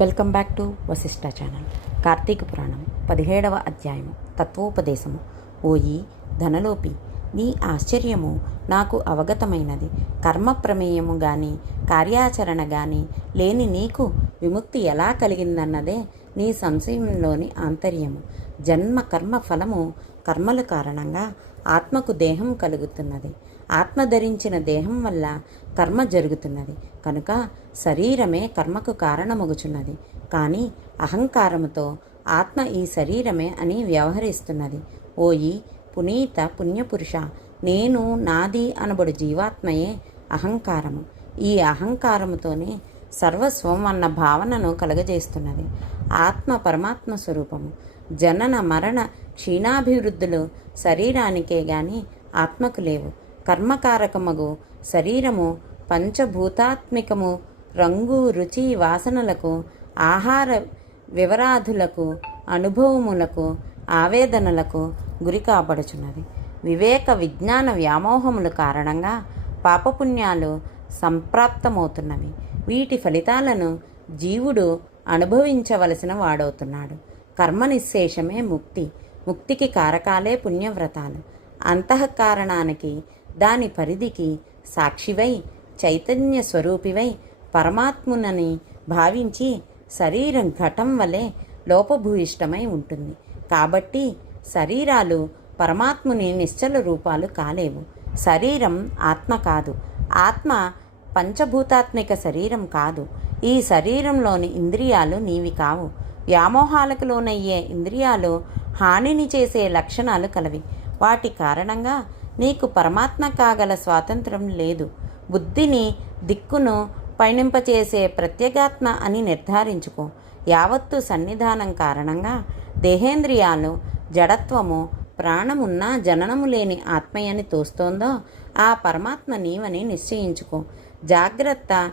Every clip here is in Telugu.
Welcome back to Vasishta channel. Karthika Puranam పదిహేడవ అధ్యాయము. తత్వోపదేశము. ఓయి ధనలోపి. నీ ఆశ్చర్యము నాకు అవగతమైనది. కర్మ ప్రమేయము కానీ కార్యాచరణ కానీ లేని నీకు విముక్తి ఎలా కలిగిందన్నదే నీ సంశయంలోని ఆంతర్యము. జన్మ కర్మ ఫలము కర్మల కారణంగా ఆత్మకు దేహం కలుగుతున్నది. ఆత్మ ధరించిన దేహం వల్ల కర్మ జరుగుతున్నది. కనుక శరీరమే కర్మకు కారణమగుచున్నది. కానీ అహంకారముతో ఆత్మ ఈ శరీరమే అని వ్యవహరిస్తున్నది. ఓయి పునీత పుణ్యపురుష నేను నాది అనబడు జీవాత్మయే అహంకారము. ఈ అహంకారముతోనే సర్వస్వం అన్న భావనను కలగజేస్తున్నది. ఆత్మ పరమాత్మ స్వరూపము. జనన మరణ క్షీణాభివృద్ధులు శరీరానికే గాని ఆత్మకు లేవు. కర్మకారకమగు శరీరము పంచభూతాత్మికము రంగు రుచి వాసనలకు ఆహార వివరాధులకు అనుభవములకు ఆవేదనలకు గురి కాబడుచున్నది వివేక విజ్ఞాన వ్యామోహముల కారణంగా పాపపుణ్యాలు సంప్రాప్తమవుతున్నవి. వీటి ఫలితాలను జీవుడు అనుభవించవలసిన వాడవుతున్నాడు. కర్మ నిశ్శేషమే ముక్తి. ముక్తికి కారకాలే పుణ్యవ్రతాలు. అంతఃకారణానికి దాని పరిధికి సాక్షివై చైతన్య స్వరూపివై పరమాత్మునని భావించి శరీరం ఘటం వలె లోపభూయిష్టమై ఉంటుంది. కాబట్టి శరీరాలు పరమాత్ముని నిశ్చల రూపాలు కాలేవు. శరీరం ఆత్మ కాదు. ఆత్మ పంచభూతాత్మిక శరీరం కాదు. ఈ శరీరంలోని ఇంద్రియాలు నీవి కావు. వ్యామోహాలకు లోనయ్యే ఇంద్రియాలు హానిని చేసే లక్షణాలు కలవి. వాటి కారణంగా నీకు పరమాత్మ కాగల స్వాతంత్రం లేదు. బుద్ధిని దిక్కును పయనింపచేసే ప్రత్యేగాత్మ అని నిర్ధారించుకో. యావత్తు సన్నిధానం కారణంగా దేహేంద్రియాలు జడత్వము ప్రాణమున్నా జననము లేని ఆత్మయని తోస్తోందో ఆ పరమాత్మ నీవని నిశ్చయించుకో. జాగ్రత్త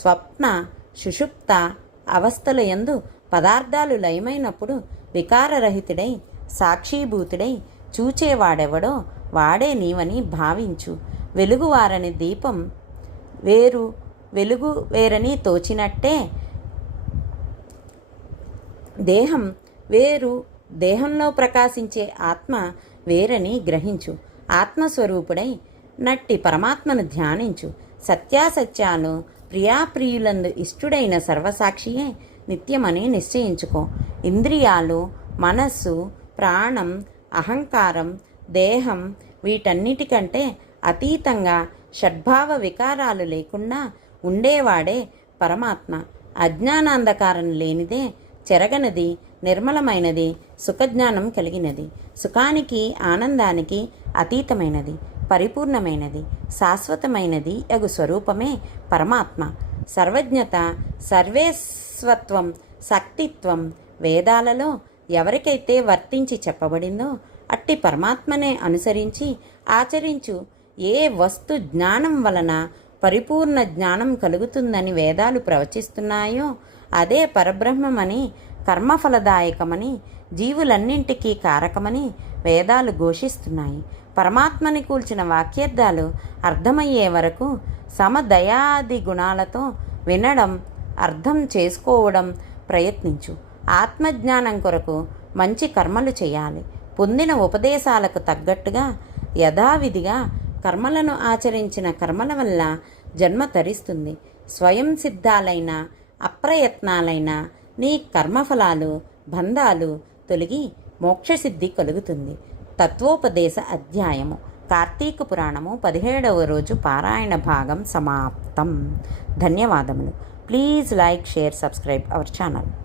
స్వప్న సుషుప్త అవస్థల యందు పదార్థాలు లయమైనప్పుడు వికారరహితుడై సాక్షీభూతుడై చూచేవాడెవడో వాడే నీవని భావించు. వెలుగువారని దీపం వేరు వెలుగు వేరని తోచినట్టే దేహం వేరు దేహంలో ప్రకాశించే ఆత్మ వేరని గ్రహించు. ఆత్మస్వరూపుడై నట్టి పరమాత్మను ధ్యానించు. సత్యాసత్యాలు ప్రియాప్రియులందు ఇష్టుడైన సర్వసాక్షియే నిత్యమని నిశ్చయించుకో. ఇంద్రియాలు మనస్సు ప్రాణం అహంకారం దేహం వీటన్నిటికంటే అతీతంగా షడ్భావ వికారాలు లేకుండా ఉండేవాడే పరమాత్మ. అజ్ఞానాంధకారం లేనిదే చెరగనది నిర్మలమైనది సుఖజ్ఞానం కలిగినది. సుఖానికి ఆనందానికి అతీతమైనది పరిపూర్ణమైనది శాశ్వతమైనది యగు స్వరూపమే పరమాత్మ. సర్వజ్ఞత సర్వేస్వత్వం శక్తిత్వం వేదాలలో ఎవరికైతే వర్తించి చెప్పబడిందో అట్టి పరమాత్మనే అనుసరించి ఆచరించు. ఏ వస్తు జ్ఞానం వలన పరిపూర్ణ జ్ఞానం కలుగుతుందని వేదాలు ప్రవచిస్తున్నాయో అదే పరబ్రహ్మమని కర్మఫలదాయకమని జీవులన్నింటికీ కారకమని వేదాలు ఘోషిస్తున్నాయి. పరమాత్మని కూల్చిన వాక్యార్థాలు అర్థమయ్యే వరకు సమదయాది గుణాలతో వినడం అర్థం చేసుకోవడం ప్రయత్నించు. ఆత్మజ్ఞానం కొరకు మంచి కర్మలు చేయాలి. పొందిన ఉపదేశాలకు తగ్గట్టుగా యథావిధిగా కర్మలను ఆచరించిన కర్మల వల్ల జన్మ తరిస్తుంది. స్వయం సిద్ధాలైన అప్రయత్నాలైన నీ కర్మఫలాలు బంధాలు తొలగి మోక్షసిద్ధి కలుగుతుంది. తత్వోపదేశ అధ్యాయము కార్తీక పురాణము పదిహేడవ రోజు పారాయణ భాగం సమాప్తం. ధన్యవాదములు. Please like share subscribe our channel.